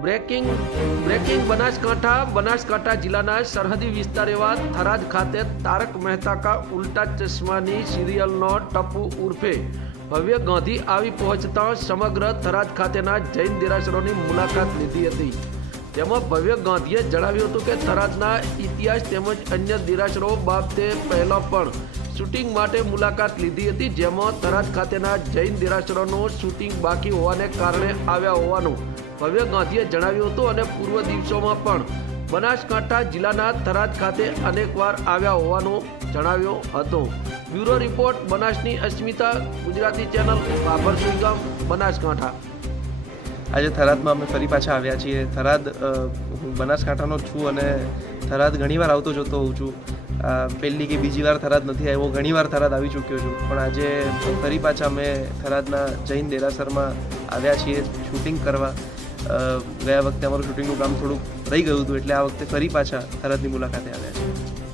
Breaking breaking Banaskantha Banaskantha જિલ્લાના સરહદી વિસ્તાર એવા થરાદ ખાતે તારક મહેતા કા ઉલ્ટા ચશ્માની સિરિયલનો ટપુ ઉર્ફે ભવ્ય ગાંધી આવી પહોંચતા સમગ્ર થરાદ ખાતેના જૈન દેરાસરોની મુલાકાત લીધી હતી. તેમાં ભવ્ય ગાંધીએ જણાવ્યું હતું કે થરાદના ઇતિહાસ તેમજ અન્ય દેરાસરો બાબતે પહેલા પણ શૂટિંગ માટે મુલાકાત લીધી હતી, જેમાં થરાદ ખાતેના જૈન દેરાસરોનું શૂટિંગ બાકી હોવાને કારણે આવ્યા હોવાનું ભવ્ય ગાંધીએ જણાવ્યું હતું અને પૂર્વ દિવસોમાં પણ બનાસકાંઠા જિલ્લાના થરાદ ખાતે અનેકવાર આવ્યા હોવાનું જણાવ્યો હતો. બ્યુરો રિપોર્ટ, બનાસની અસ્મિતા, ગુજરાતી ચેનલ, બાબર સુઈગામ, બનાસકાંઠા. આજે થરાદમાં અમે ફરી પાછા આવ્યા છીએ. થરાદ હું બનાસકાંઠાનો છું અને થરાદ ઘણીવાર આવતો જતો હોઉં છું. પહેલી કે બીજી વાર થરાદ નથી આવ્યો, ઘણીવાર થરાદ આવી ચૂક્યો છું. પણ આજે ફરી પાછા અમે થરાદના જૈન દેરાસરમાં આવ્યા છીએ, શૂટિંગ કરવા. ગયા વખતે અમારું શૂટિંગનું કામ થોડુંક રહી ગયું હતું એટલે આ વખતે ફરી પાછા થરાદની મુલાકાતે આવ્યા છીએ.